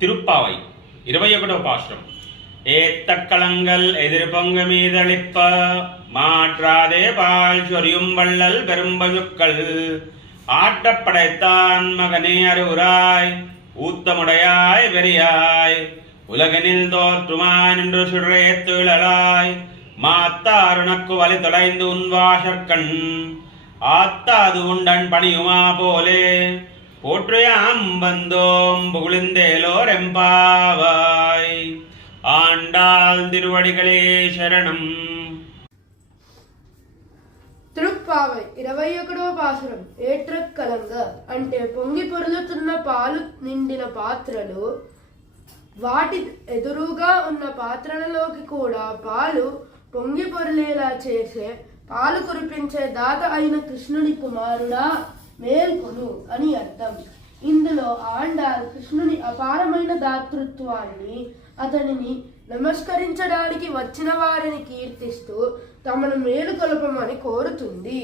திருப்பாவை 21వ பாசுரம். ஏத்தக்களங்கள் எதிர்பொங்க மீதளிப்ப மாற்றாதே பால் சொரியும் வள்ளல் பெரும்பசுக்கள் ஆட்டப்படைத்தான் மகனே அருவுராய் ஊத்தமுடையாய் வெறியாய் உலகனில் தோற்றுமாய் நின்று சுழலாய் மாத்தாருனக்கு வலி தொலைந்து உன்வாசற்கண் ஆத்தாது உண்டன் பணியுமா போலே போற்றுயாம் வந்தோம் புகுளிந்தேலோர் எம்பாவாய். ఆండాల్ తిరువడిగలే శరణం. తిరుప్పావై 21వ పాసురం. ఏట్రక్కలంగ అంటే పొంగి పొర్లుతున్న పాలు నిండిన పాత్రలు, వాటి ఎదురుగా ఉన్న పాత్రలలోకి కూడా పాలు పొంగి పొర్లేలా చేసే, పాలు కురిపించే దాత అయిన కృష్ణుని కుమారుడా మేల్కొను అని అర్థం. ఇందులో ఆండాల్ కృష్ణుని అపారమైన దాతృత్వాన్ని, అతనిని నమస్కరించడానికి వచ్చిన వారిని కీర్తిస్తూ తమను మేలుకొలపమని కోరుతుంది.